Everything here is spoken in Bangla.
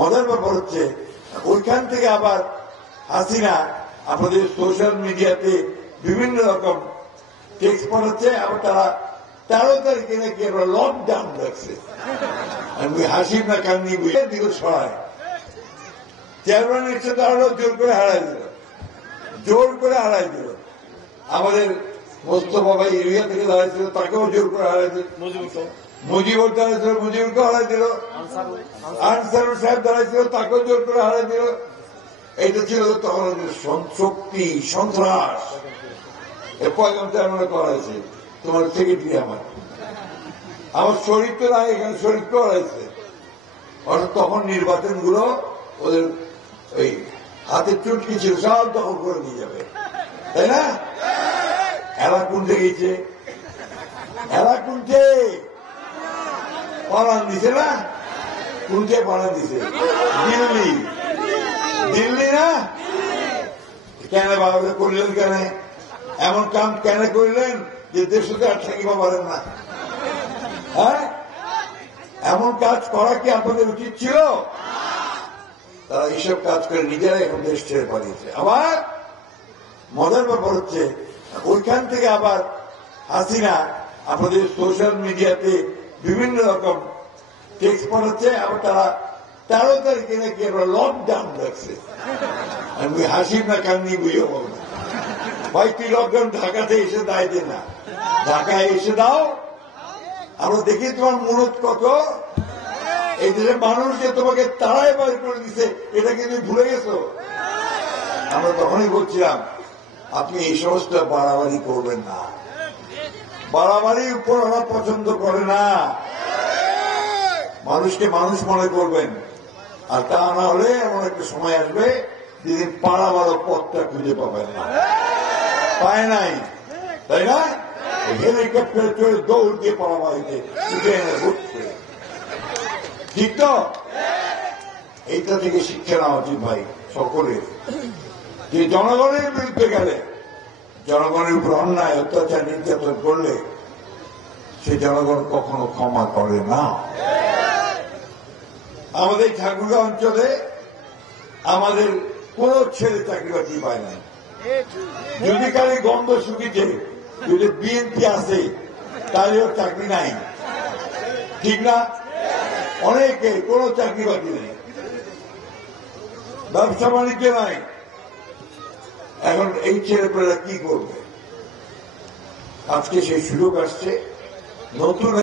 মজার ব্যাপার হচ্ছে ওইখান থেকে আবার হাসিনা আমাদের সোশ্যাল মিডিয়াতে বিভিন্ন রকম টেক্সট পাঠাচ্ছে, আবার তারা 13 তারিখে নাকি আমরা লকডাউন রাখছে। আমি হাসিব না কান্নি বুঝে দিল সরায় চেয়ারম্যানের সাথে আরো জোর করে হারাই দিল, আমাদের মোস্তফা ভাই এরিয়া থেকে দাঁড়াইছিল তাকেও জোর করে হারাই দিল, মুজিবুর দাঁড়াইছিল মুজিবুরকে হারাই দিল, আনসারুল সাহেব দাঁড়াইছিল তাকেও জোর করে হারাই দিল। এটা ছিল তখন শক্তি সন্ত্রাস। চেয়ারম্যান করাইছে তোমার সেক্রেটারি আমার শরীর তো নাই, এখানে শরীর তো হারাইছে। অর্থাৎ তখন নির্বাচন গুলো ওদের ওই হাতের চুটকি ছিল, সব দখল করে নিয়ে যাবে, তাই না? এলাকুন্ঠে গেছে, এলাকুন্ঠে পালান দিছে না, কুঞ্চে পালান দিছে দিল্লি না। কেন বাবা করলেন, কেন এমন কাম কেন করলেন যে দেশকে আর থাকিবা পারেন না? হ্যাঁ, এমন কাজ করা কি আপনাদের উচিত ছিল? তারা এইসব কাজ করে নিজেরাই এখন দেশ ছেড়ে পালিয়েছে। আবার মজার ব্যাপার হচ্ছে ওইখান থেকে আবার হাসিনা আমাদের সোশ্যাল মিডিয়াতে বিভিন্ন রকম টেক্সট পাঠাচ্ছে, আবার তারা 13 তারিখে নাকি আমরা লকডাউন রাখছে। আমি হাসিব না কান্নি বুঝে বল না ভাই, তুই লকডাউন ঢাকাতে এসে দায় দে না, ঢাকায় এসে দাও, আমরা দেখি তোমার মূলত কত। এই দেশের মানুষ যে তোমাকে তারাই বার করে দিচ্ছে, এটা কি তুমি ভুলে গেছো? আমরা তখনই বলছিলাম আপনি এই সমস্ত বাড়াবাড়ি করবেন না, বাড়াবাড়ির উপর ওরা পছন্দ করে না, মানুষকে মানুষ মনে করবেন। আর তা না হলে এমন একটা সময় আসবে যেদিন পাড়াবাড়ো পথটা খুঁজে পাবেন না, পায় নাই, তাই না? হেলিকপ্টারে চড়ে দৌড় দিয়ে পাড়াবাড়িতে উঠে এনে ঘুরছে, ঠিক তো? এইটা থেকে শিক্ষা নেওয়া উচিত ভাই সকলের, যে জনগণের বিরুদ্ধে গেলে, জনগণের উপর অন্যায় অত্যাচার নির্যাতন করলে সে জনগণ কখনো ক্ষমা করে না। আমাদের ঠাকুরগাঁও অঞ্চলে আমাদের কোন ছেলে চাকরি বাকরি পায় নাই, যদি খালি গন্ধ শুকিছে, যদি বিএনপি আছে তাহলে ওর চাকরি নাই, ঠিক না? অনেকে কোন চাকরি বাকরি নেই, ব্যবসা বাণিজ্য নাই। এখন এই ছেলেপেলেরা কি করবে? আজকে সেই সুযোগ আসছে, নতুন